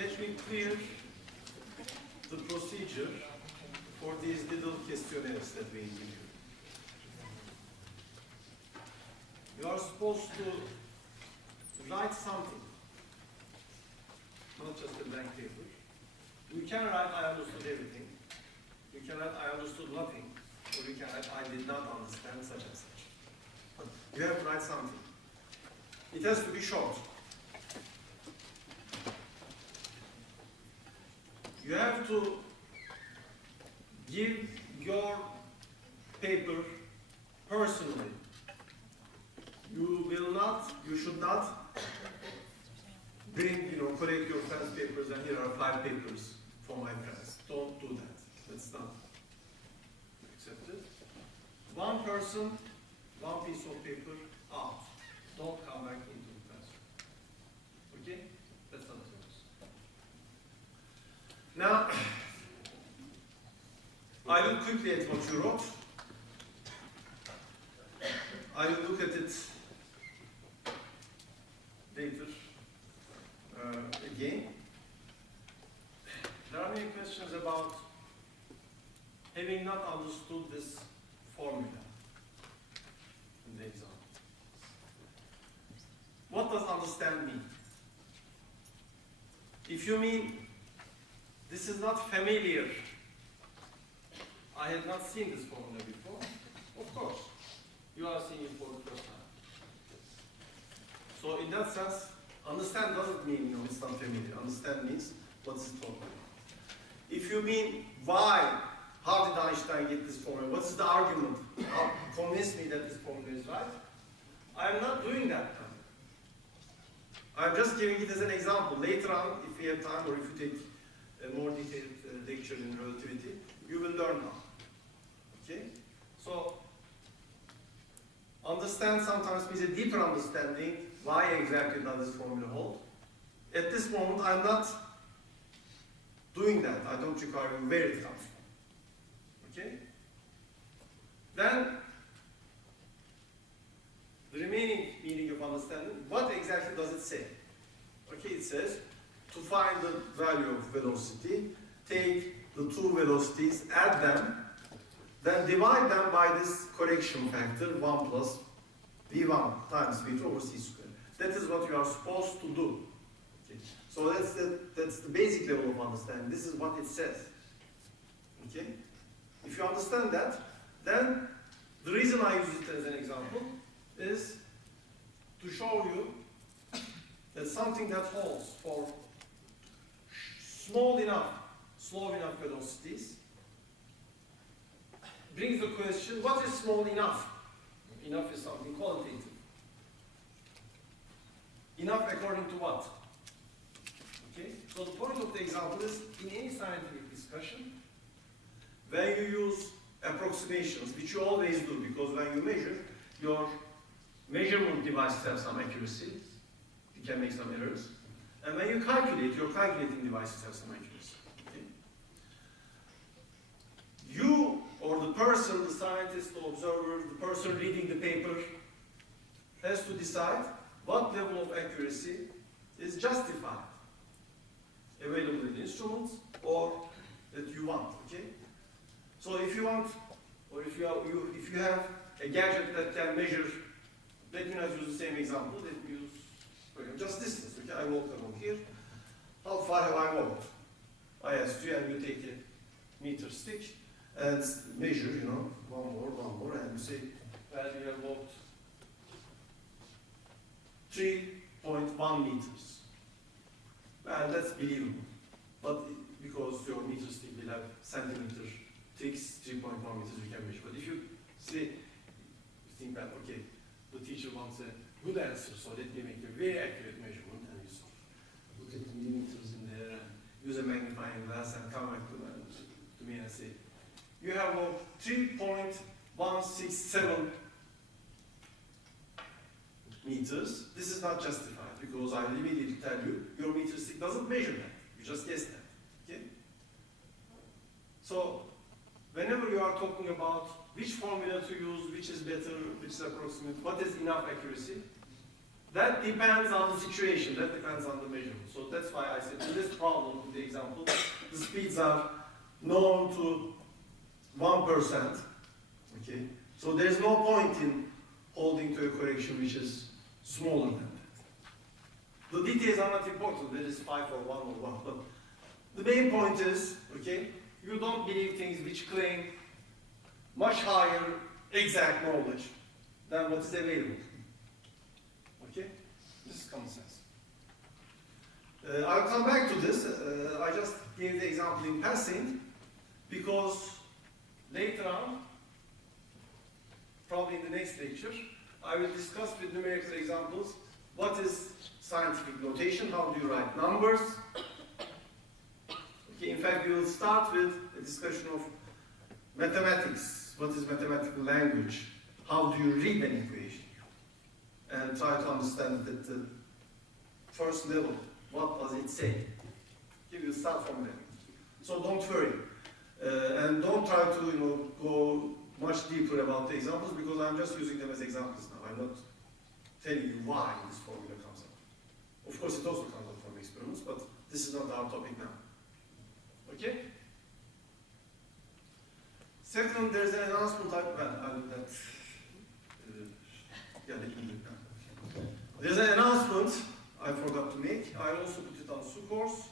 let me clear the procedure for these little questionnaires that we give you. You are supposed to write something, not just a blank paper. You can write, I understood everything. You can write, I understood nothing. Or you can write, I did not understand such and such. But you have to write something. It has to be short. You have to give your paper personally. You should not bring, collect your friends' papers and here are 5 papers for my friends. Don't do that. That's not accepted. One person, one piece of paper, out. Don't come back into the classroom. Okay? That's how it goes. Now, I will quickly at what you wrote. I will look at it later again. There are many questions about having not understood this formula in the exam. What does understand mean? If you mean this is not familiar, I had not seen this formula before, of course, you are seeing it for the first time. So in that sense, understand doesn't mean it's not familiar. Understand means what is it talking about. If you mean why, how did Einstein get this formula? What's the argument? How convince me that this formula is right? I'm not doing that now. I'm just giving it as an example. Later on, if we have time or if you take a more detailed lecture in relativity, you will learn now. Okay? So, understand sometimes means a deeper understanding. Why exactly does this formula hold? At this moment, I'm not doing that. I don't require where it comes from. Okay? Then, the remaining meaning of understanding, what exactly does it say? Okay, it says, to find the value of velocity, take the two velocities, add them, then divide them by this correction factor, 1 plus v1 times v2 over c squared. That is what you are supposed to do. Okay. So that's the basic level of understanding. This is what it says. Okay? If you understand that, then the reason I use it as an example is to show you that something that holds for small enough, slow enough velocities brings the question, what is small enough? Enough is something qualitative. Enough according to what? Okay? So the point of the example is, in any scientific discussion, when you use approximations, which you always do, because when you measure, your measurement devices have some accuracy, you can make some errors, and when you calculate, your calculating devices have some accuracy. Okay? You, or the person, the scientist, the observer, the person reading the paper, has to decide what level of accuracy is justified, available in instruments, or that you want. Okay? So if you want, or if you have a gadget that can measure, let me not use the same example, let me use, for example, just distance. Okay? I walked along here. How far have I walked? I asked you, and you take a meter stick and measure, one more, and you say, well, you have walked 3.1 meters. Well, that's believable. But because your meter stick will have centimeter ticks, 3.1 meters you can measure. But if you say, you think that, okay, the teacher wants a good answer, so let me make a very accurate measurement, and you look at the millimeters in there and use a magnifying glass and come back to me and say, you have 3.167 meters. This is not justified because I will immediately tell you your meter stick doesn't measure that. You just guess that. Okay? So, whenever you are talking about which formula to use, which is better, which is approximate, what is enough accuracy, That depends on the situation, that depends on the measurement. So that's why I said in this problem, in the example, the speeds are known to 1%. Okay? So there's no point in holding to a correction which is smaller than that. The details are not important, there is 5 or 1 or 1. But the main point is, okay, you don't believe things which claim much higher exact knowledge than what is available. Okay? This is common sense. I'll come back to this. I just gave the example in passing because later on, probably in the next lecture, I will discuss with numerical examples what is scientific notation, how do you write numbers. Okay, in fact, we will start with a discussion of mathematics. What is mathematical language? How do you read an equation? And try to understand it at the first level. What does it say? Okay, we'll start from there. So don't worry. And don't try to go much deeper about the examples because I'm just using them as examples now. I'm not telling you why this formula comes out. Of course, it also comes out from experiments, but this is not our topic now. Okay? Second, there's an announcement. There's an announcement I forgot to make. I also put it on SuCourse.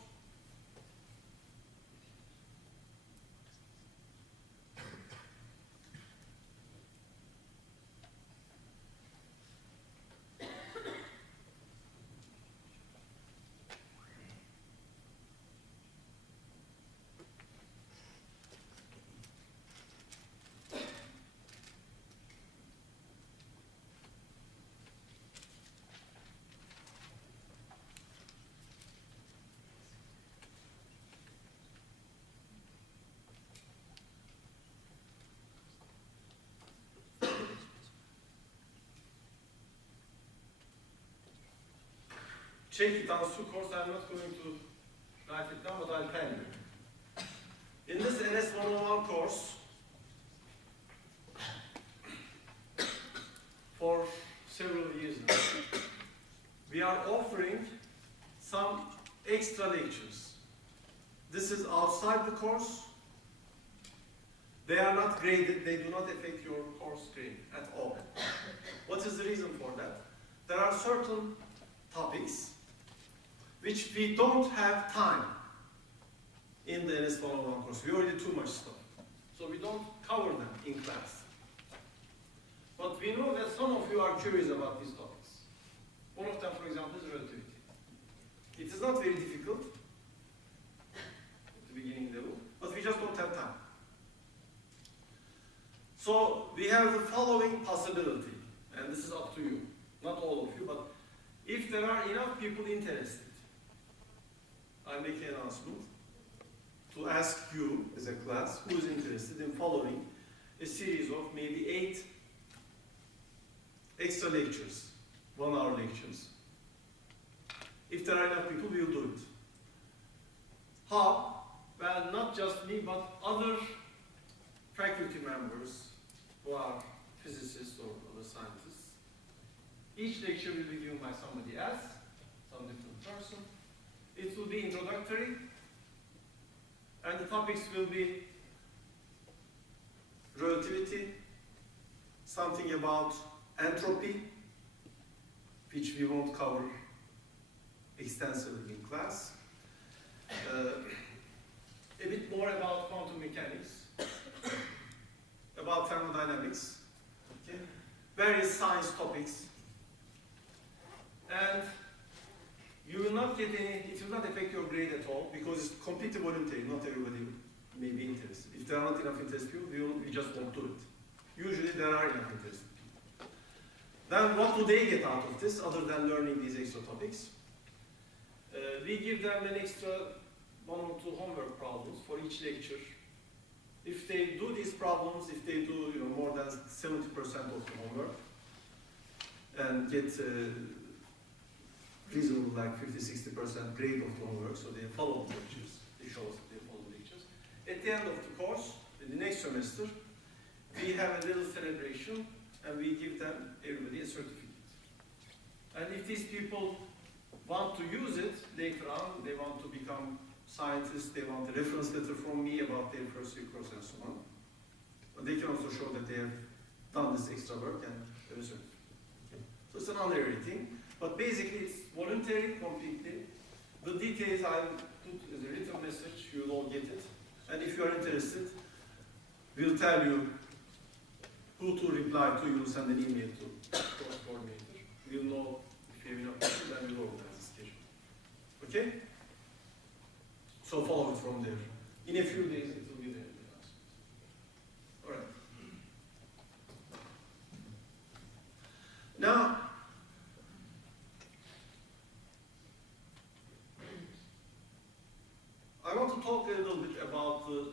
Check it on SuCourse. I'm not going to write it down, but I'll tell you. In this NS101 course, for several years now, we are offering some extra lectures. This is outside the course. They are not graded. They do not affect your course grade at all. What is the reason for that? There are certain topics which we don't have time in the NS101 course. We already too much stuff. So we don't cover them in class. But we know that some of you are curious about these topics. One of them, for example, is relativity. It is not very difficult at the beginning level, but we just don't have time. So we have the following possibility, and this is up to you, not all of you, but if there are enough people interested, I make an announcement to ask you as a class who is interested in following a series of maybe 8 extra lectures, 1-hour lectures. If there are enough people, we will do it. How? Well, not just me, but other faculty members who are physicists or other scientists. Each lecture will be given by somebody else, some different person. It will be introductory, and the topics will be relativity, something about entropy, which we won't cover extensively in class, a bit more about quantum mechanics, about thermodynamics, okay? Various science topics, and you will not get any, it will not affect your grade at all because it's completely voluntary, not everybody may be interested. If there are not enough interested people, we just won't do it. Usually there are enough interested people. Then what do they get out of this other than learning these extra topics? We give them an extra 1 or 2 homework problems for each lecture. If they do these problems, if they do more than 70% of the homework and get reasonable, like 50–60% grade of the homework, so they follow the lectures, they show us that they follow the lectures. At the end of the course, in the next semester, we have a little celebration and we give them, everybody, a certificate. And if these people want to use it later on, they want to become scientists, they want a reference letter from me about their first course and so on. But they can also show that they have done this extra work and research. Okay. So it's an honorary thing, but basically it's voluntary completely. The details I put as a written message, you will all get it. And if you are interested, we'll tell you who to reply to. You'll send an email to course coordinator. We'll know if you have enough people, then we'll organize the schedule. Okay? So follow it from there. In a few days, it will be there. All right. Now, I want to talk a little bit about the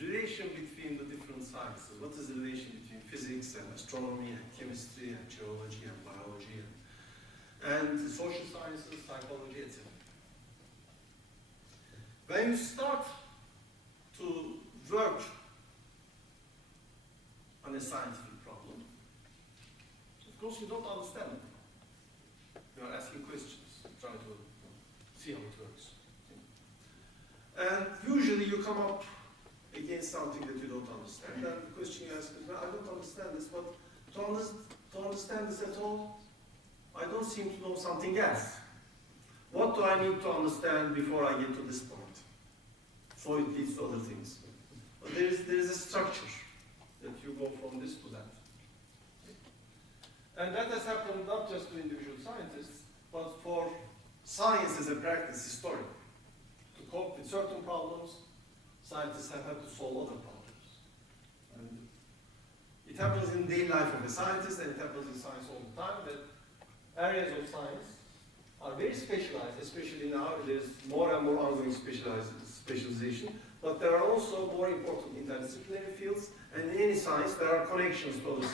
relation between the different sciences. What is the relation between physics and astronomy and chemistry and geology and biology and social sciences, psychology, etc. When you start to work on a scientific problem, of course you don't understand it. You are asking questions, trying to see how it works. And usually you come up against something that you don't understand. And the question you ask is, well, I don't understand this, but to understand this at all, I don't seem to know something else. What do I need to understand before I get to this point? So it leads to other things. But there is a structure that you go from this to that. And that has happened not just to individual scientists, but for science as a practice historically. To cope with certain problems, scientists have had to solve other problems. And it happens in daily life of a scientist, and it happens in science all the time, that areas of science are very specialized, especially now there's more and more ongoing specialization, but there are also more important interdisciplinary fields, and in any science there are connections to other